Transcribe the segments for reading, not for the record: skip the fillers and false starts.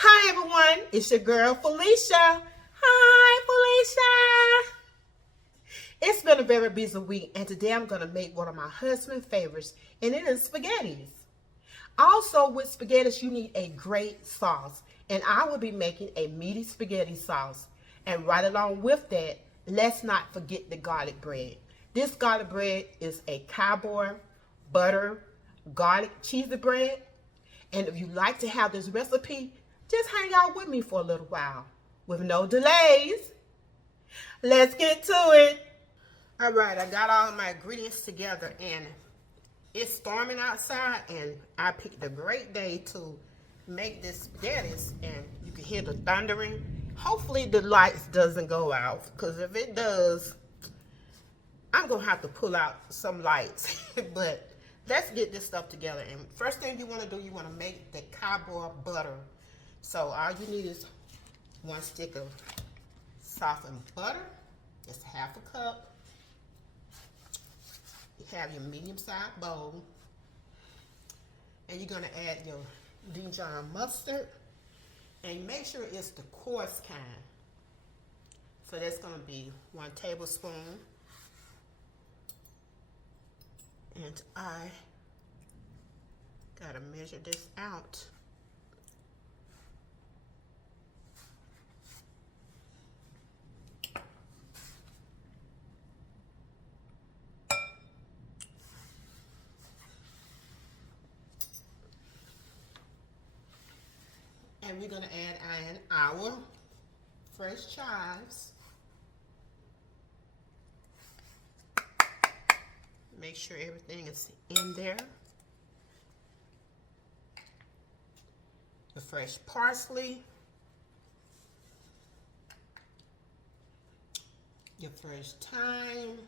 Hi everyone, it's your girl Felicia. Hi Felicia. It's been a very busy week and today I'm going to make one of my husband's favorites and it is spaghettis. Also with spaghettis you need a great sauce and I will be making a meaty spaghetti sauce. And right along with that, let's not forget the garlic bread. This garlic bread is a Cowboy Butter garlic cheesy bread. And if you like to have this recipe, just hang out with me for a little while. With no delays, let's get to it. All right, I got all my ingredients together and it's storming outside and I picked a great day to make this spaghettis and you can hear the thundering. Hopefully the lights doesn't go out because if it does, I'm going to have to pull out some lights. But let's get this stuff together. And first thing you want to do, you want to make the Cowboy butter. So all you need is 1 stick of softened butter. It's half a cup. You have your medium-sized bowl. And you're going to add your Dijon mustard. And make sure it's the coarse kind. So that's going to be 1 tablespoon. And I gotta measure this out. And we're gonna add in our fresh chives. Make sure everything is in there. The fresh parsley. Your fresh thyme.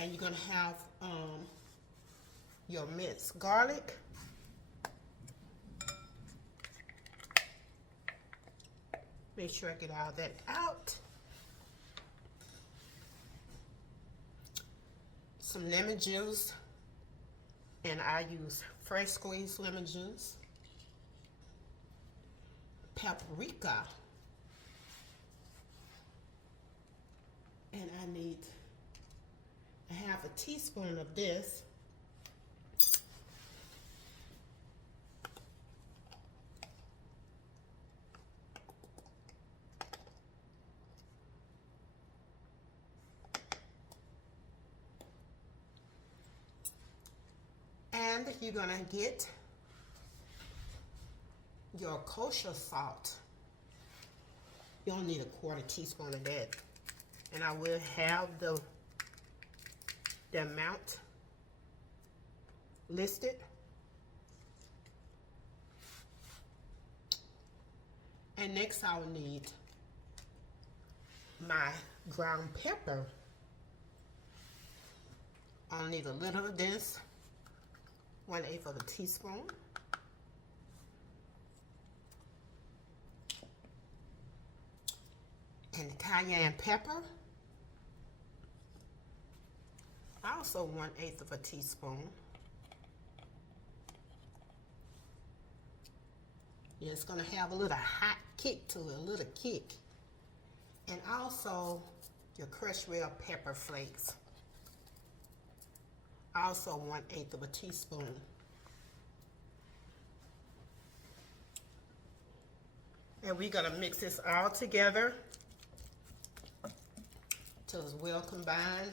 And you're gonna have your minced garlic. Make sure I get all that out. Some lemon juice. And I use fresh squeezed lemon juice. Paprika. And I need a half a teaspoon of this. And you're gonna get your kosher salt. You don't need a 1/4 teaspoon of that. And I will have the amount listed. And next I will need my ground pepper. I'll need a little of this. 1/8 of a teaspoon. And cayenne pepper. Also 1/8 of a teaspoon. Yeah, it's gonna have a little hot kick to it, a little kick. And also your crushed red pepper flakes. Also 1/8 of a teaspoon. And we're gonna mix this all together till it's well combined.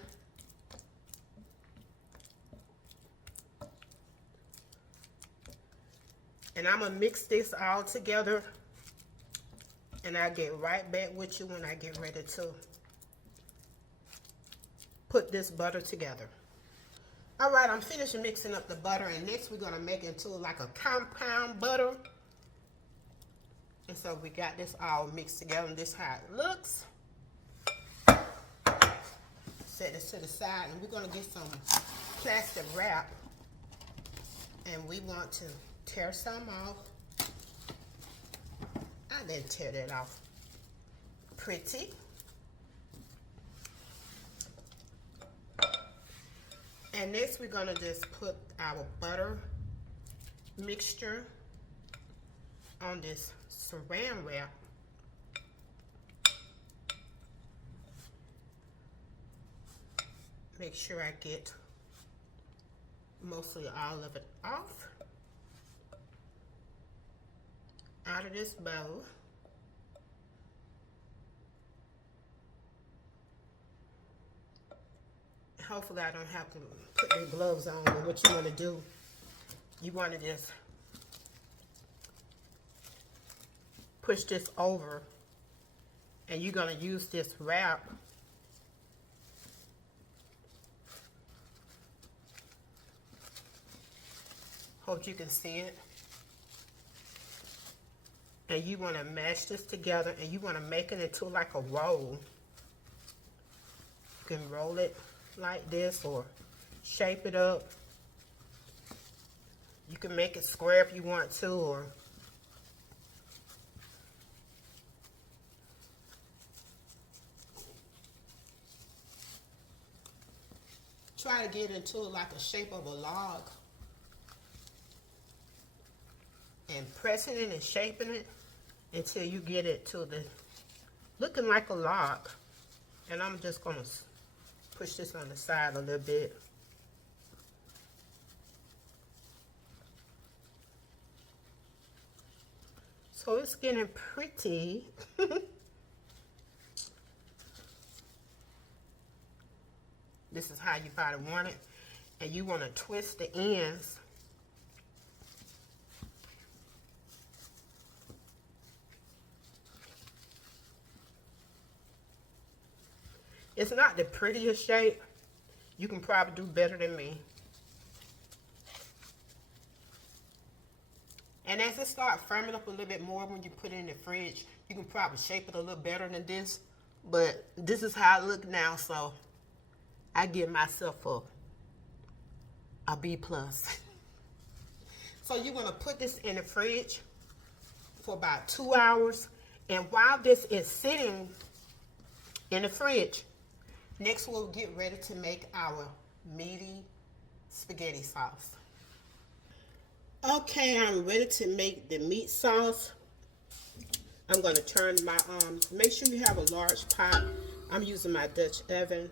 And I'm gonna mix this all together and I'll get right back with you when I get ready to put this butter together. All right, I'm finished mixing up the butter and next we're gonna make it into like a compound butter. And so we got this all mixed together and this is how it looks. Set this to the side and we're gonna get some plastic wrap and we want to tear some off. I didn't tear that off. Pretty. And next we're gonna just put our butter mixture on this saran wrap. Make sure I get mostly all of it off out of this bowl. Hopefully I don't have to put any gloves on. But what you want to do, you want to just push this over, and you're going to use this wrap hope you can see it. And you want to mash this together, and you want to make it into like a roll. You can roll it like this or shape it up. You can make it square if you want to, or try to get into like a shape of a log. And pressing it and shaping it until you get it to the looking like a log. And I'm just gonna push this on the side a little bit. So it's getting pretty. This is how you probably want it. And you want to twist the ends. It's not the prettiest shape. You can probably do better than me. And as it starts firming up a little bit more when you put it in the fridge, you can probably shape it a little better than this. But this is how it looks now, so I give myself a B+. So you want to put this in the fridge for about 2 hours. And while this is sitting in the fridge, next we'll get ready to make our meaty spaghetti sauce. Okay, I'm ready to make the meat sauce. I'm going to turn my, make sure you have a large pot. I'm using my Dutch oven.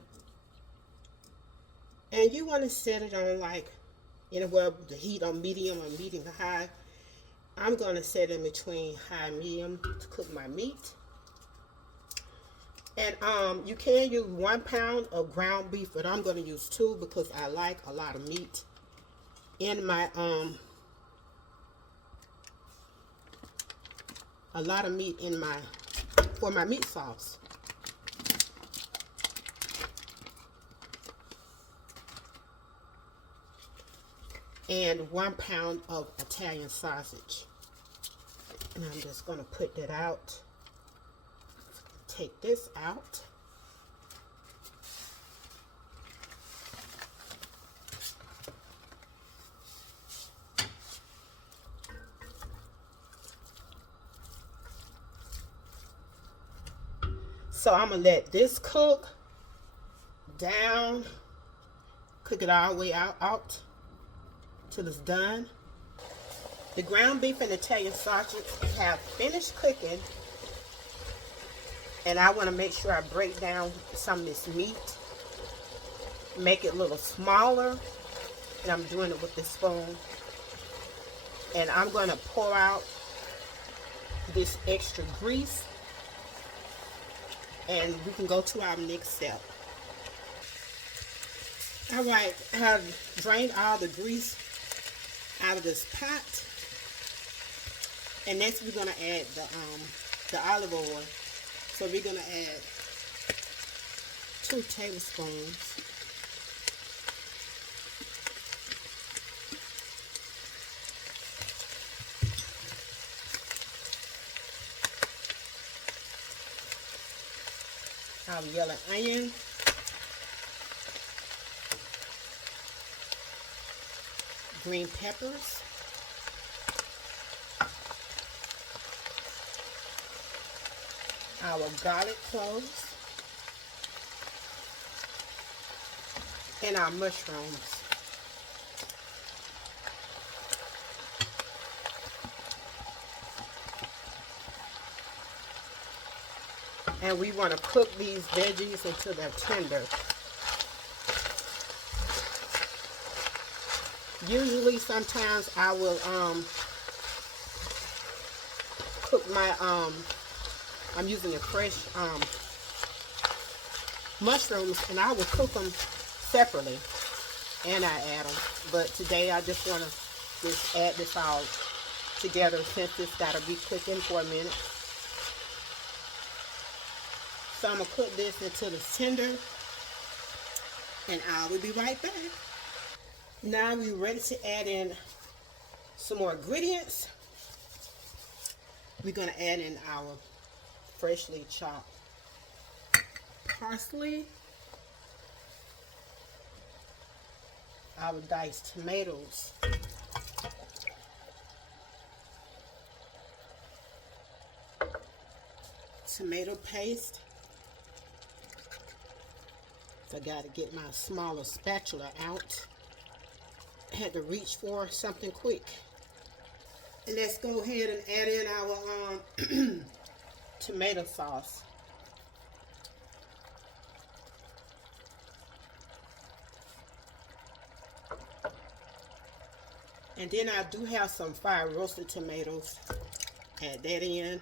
And you want to set it on like anywhere the heat on medium or medium to high. I'm going to set it between high and medium to cook my meat. And you can use 1 pound of ground beef, but I'm going to use 2 because I like a lot of meat in my for my meat sauce. And 1 pound of Italian sausage. And I'm just going to put that out. Take this out. So I'm going to let this cook down. Cook it all the way out till it's done. The ground beef and Italian sausage have finished cooking. And I want to make sure I break down some of this meat. Make it a little smaller. And I'm doing it with this spoon. And I'm going to pour out this extra grease. And we can go to our next step. Alright, I have drained all the grease out of this pot. And next we're going to add the olive oil. So we're going to add 2 tablespoons. Our yellow onion. Green peppers. Our garlic cloves. And our mushrooms. And we want to cook these veggies until they're tender. Usually, sometimes I will cook my, I'm using a fresh mushrooms, and I will cook them separately, and I add them. But today I just want to just add this all together since it's got to be cooking for a minute. So I'm going to cook this until it's tender, and I will be right back. Now we're ready to add in some more ingredients. We're going to add in our freshly chopped parsley, our diced tomatoes, tomato paste. So I got to get my smaller spatula out. I had to reach for something quick. And let's go ahead and add in our tomato sauce. And then I do have some fried roasted tomatoes. Add that in.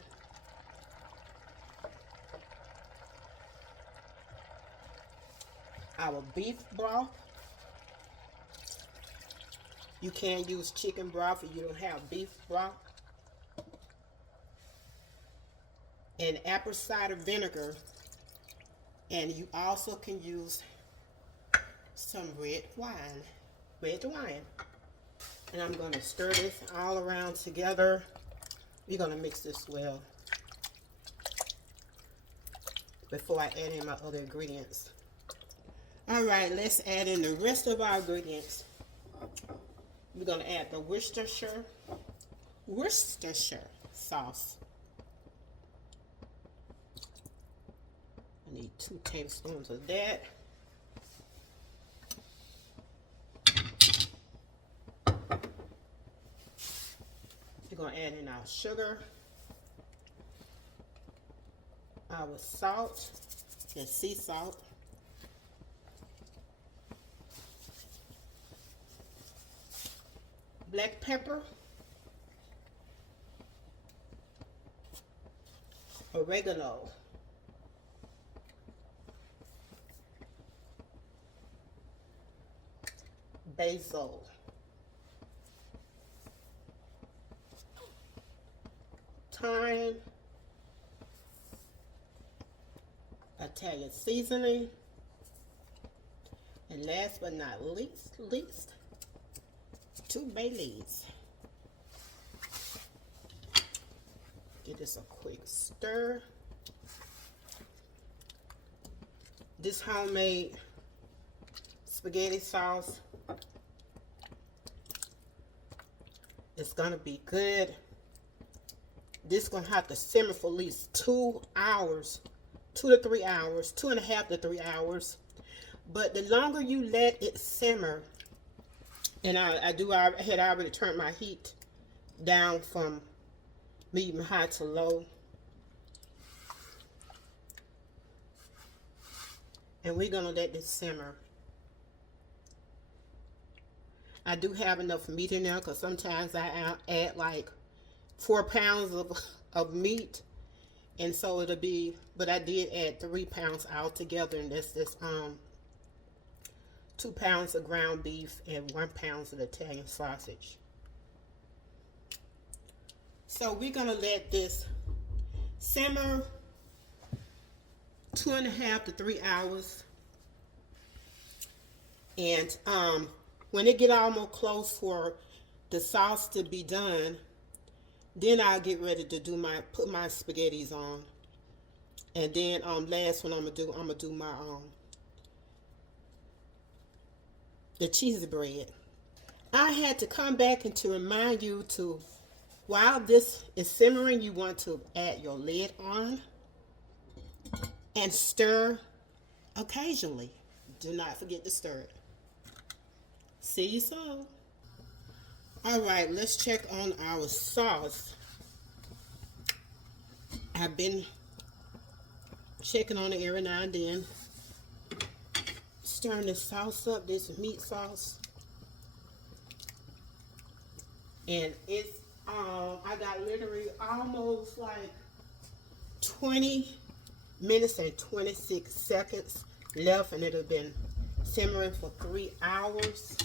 Our beef broth. You can use chicken broth if you don't have beef broth. And apple cider vinegar. And you also can use some red wine. And I'm going to stir this all around together. We're going to mix this well before I add in my other ingredients. All right, let's add in the rest of our ingredients. We're going to add the Worcestershire sauce. I need 2 tablespoons of that. We're going to add in our sugar, our salt, and sea salt. Black pepper, oregano, basil, thyme, Italian seasoning, and last but not least, 2 bay leaves. Give this a quick stir. This homemade spaghetti sauce is gonna be good. This is gonna have to simmer for at least 2 hours, 2 to 3 hours, 2.5 to 3 hours. But the longer you let it simmer, and I had already turned my heat down from medium high to low. And we're going to let this simmer. I do have enough meat in there because sometimes I add like 4 pounds of meat. And so it'll be, but I did add 3 pounds altogether, and that's this 2 pounds of ground beef and 1 pound of Italian sausage. So we're gonna let this simmer 2.5 to 3 hours. And when it get almost close for the sauce to be done, then I'll get ready to put my spaghettis on. And then last one I'm gonna do my the cheese bread. I had to come back and to remind you to, while this is simmering, you want to add your lid on and stir occasionally. Do not forget to stir it. See you soon. All right, let's check on our sauce. I've been Checking on it every now and then. Stirring the sauce up. This is meat sauce. And it's, I got literally almost like 20 minutes and 26 seconds left, and it had been simmering for 3 hours.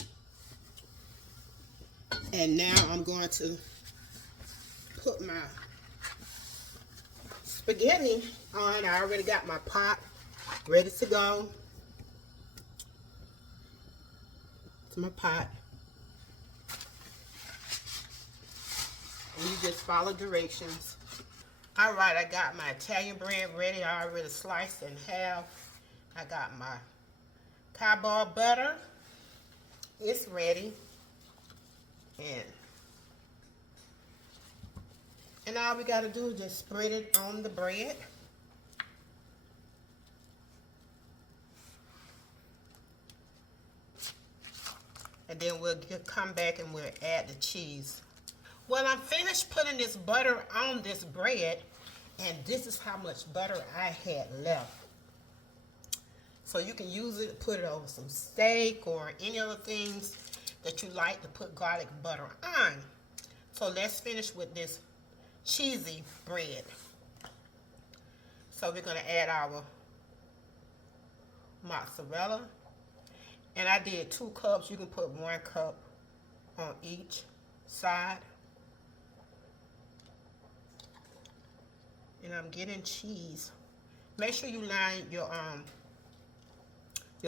And now I'm going to put my spaghetti on. I already got my pot ready to go. It's my pot. And you just follow directions. All right, I got my Italian bread ready. I already sliced in half. I got my Cowboy Butter. It's ready. And all we got to do is just spread it on the bread. And then we'll come back and we'll add the cheese. Well, I'm finished putting this butter on this bread, and this is how much butter I had left. So you can use it, put it over some steak or any other things that you like to put garlic butter on. So let's finish with this cheesy bread. So we're going to add our mozzarella. And I did 2 cups. You can put 1 cup on each side. And I'm getting cheese. Make sure you line your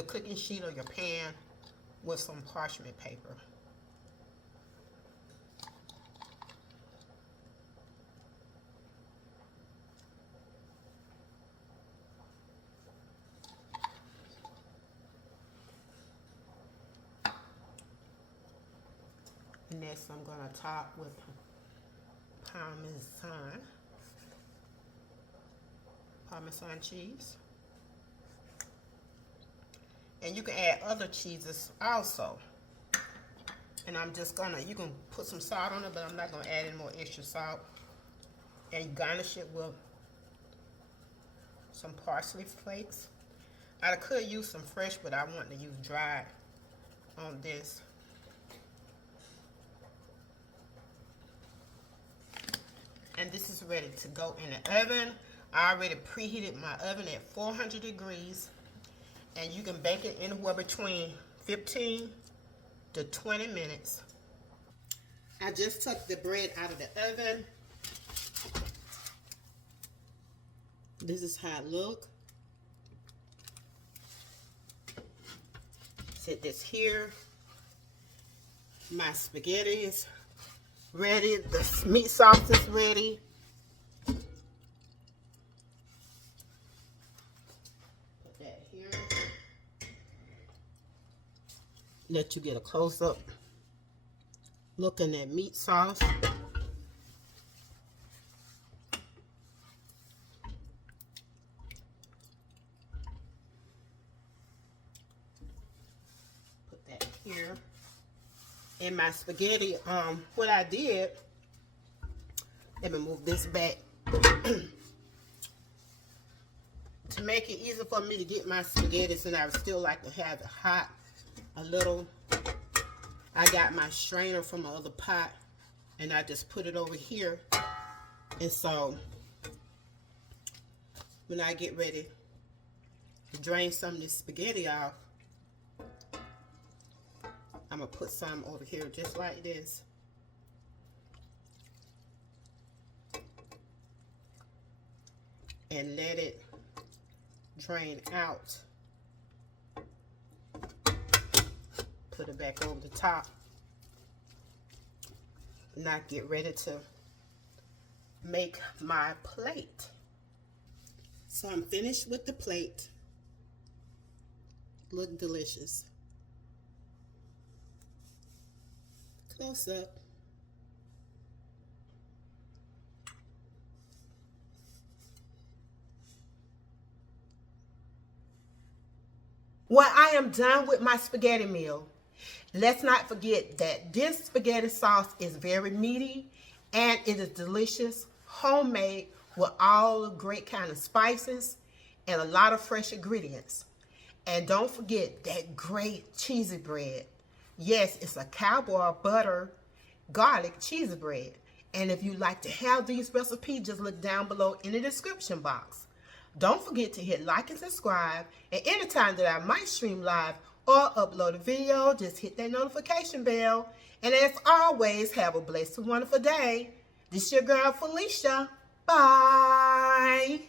cooking sheet or your pan with some parchment paper. Next, I'm going to top with Parmesan cheese. And you can add other cheeses also. And I'm just gonna, you can put some salt on it, but I'm not gonna add any more extra salt. And garnish it with some parsley flakes. I could use some fresh, but I want to use dried on this. And this is ready to go in the oven. I already preheated my oven at 400 degrees. And you can bake it anywhere between 15 to 20 minutes. I just took the bread out of the oven. This is how it looks. Set this here. My spaghetti is ready. The meat sauce is ready. Let you get a close-up looking at meat sauce. Put that here. And my spaghetti, what I did, let me move this back. To make it easier for me to get my spaghetti, and I would still like to have it hot a little, I got my strainer from my other pot and I just put it over here. And so when I get ready to drain some of this spaghetti off, I'm gonna put some over here just like this. And let it drain out. Put it back over the top. Now get ready to make my plate. So I'm finished with the plate. Look delicious. Close up. Well, I am done with my spaghetti meal. Let's not forget that this spaghetti sauce is very meaty and it is delicious, homemade with all the great kind of spices. and a lot of fresh ingredients. And don't forget that great cheesy bread. Yes, it's a Cowboy Butter garlic cheesy bread. And if you'd like to have these recipes, just look down below in the description box. Don't forget to hit like and subscribe. And anytime that I might stream live or upload a video, just hit that notification bell. And as always, have a blessed and wonderful day. This your girl Felicia. Bye.